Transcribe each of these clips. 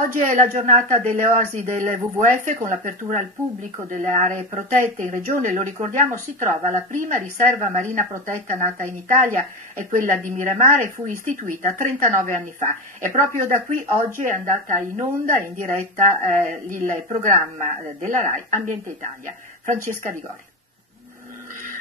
Oggi è la giornata delle oasi del WWF con l'apertura al pubblico delle aree protette. In regione, lo ricordiamo, si trova la prima riserva marina protetta nata in Italia, è quella di Miramare e fu istituita 39 anni fa. E proprio da qui oggi è andata in onda, in diretta, il programma della RAI Ambiente Italia. Francesca Rigori.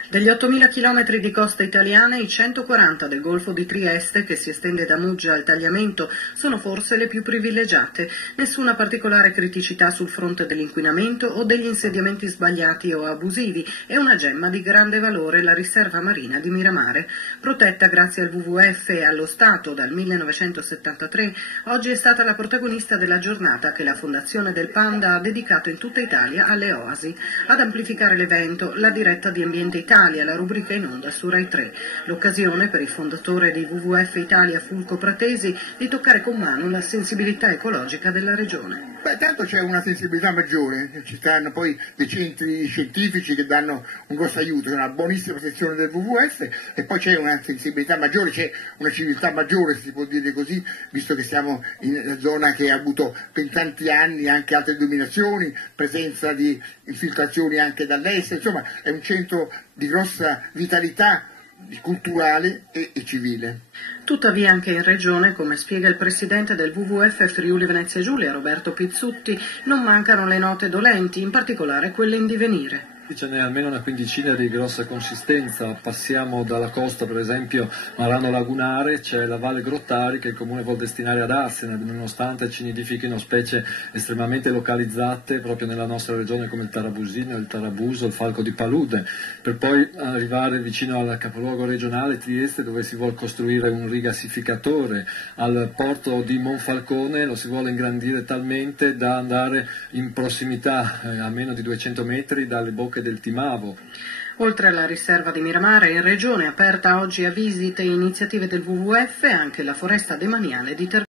Degli 8.000 chilometri di coste italiane, i 140 del Golfo di Trieste, che si estende da Muggia al Tagliamento, sono forse le più privilegiate. Nessuna particolare criticità sul fronte dell'inquinamento o degli insediamenti sbagliati o abusivi. È una gemma di grande valore la riserva marina di Miramare. Protetta grazie al WWF e allo Stato dal 1973, oggi è stata la protagonista della giornata che la Fondazione del Panda ha dedicato in tutta Italia alle oasi. Ad amplificare l'evento, la diretta di Ambiente Italia, la rubrica in onda su Rai 3. L'occasione per il fondatore di WWF Italia, Fulco Pratesi, di toccare con mano la sensibilità ecologica della regione. Tanto c'è una sensibilità maggiore, ci stanno poi dei centri scientifici che danno un grosso aiuto, c'è una buonissima sezione del WWF e poi c'è una sensibilità maggiore, c'è una civiltà maggiore, se si può dire così, visto che siamo in una zona che ha avuto per tanti anni anche altre dominazioni, presenza di infiltrazioni anche dall'est, insomma è un centro di grossa vitalità culturale e civile. Tuttavia anche in regione, come spiega il presidente del WWF Friuli Venezia Giulia, Roberto Pizzutti, non mancano le note dolenti, in particolare quelle in divenire. Ce n'è almeno una quindicina di grossa consistenza, passiamo dalla costa per esempio Marano Lagunare, c'è la Valle Grottari che il comune vuol destinare ad Arsena, nonostante ci nidifichino specie estremamente localizzate proprio nella nostra regione come il tarabusino, il tarabuso, il falco di palude, per poi arrivare vicino al capoluogo regionale Trieste dove si vuole costruire un rigassificatore, al porto di Monfalcone lo si vuole ingrandire talmente da andare in prossimità a meno di 200 metri dalle bocche del Timavo. Oltre alla riserva di Miramare, in regione aperta oggi a visite e iniziative del WWF anche la foresta demaniale di Tergoppi.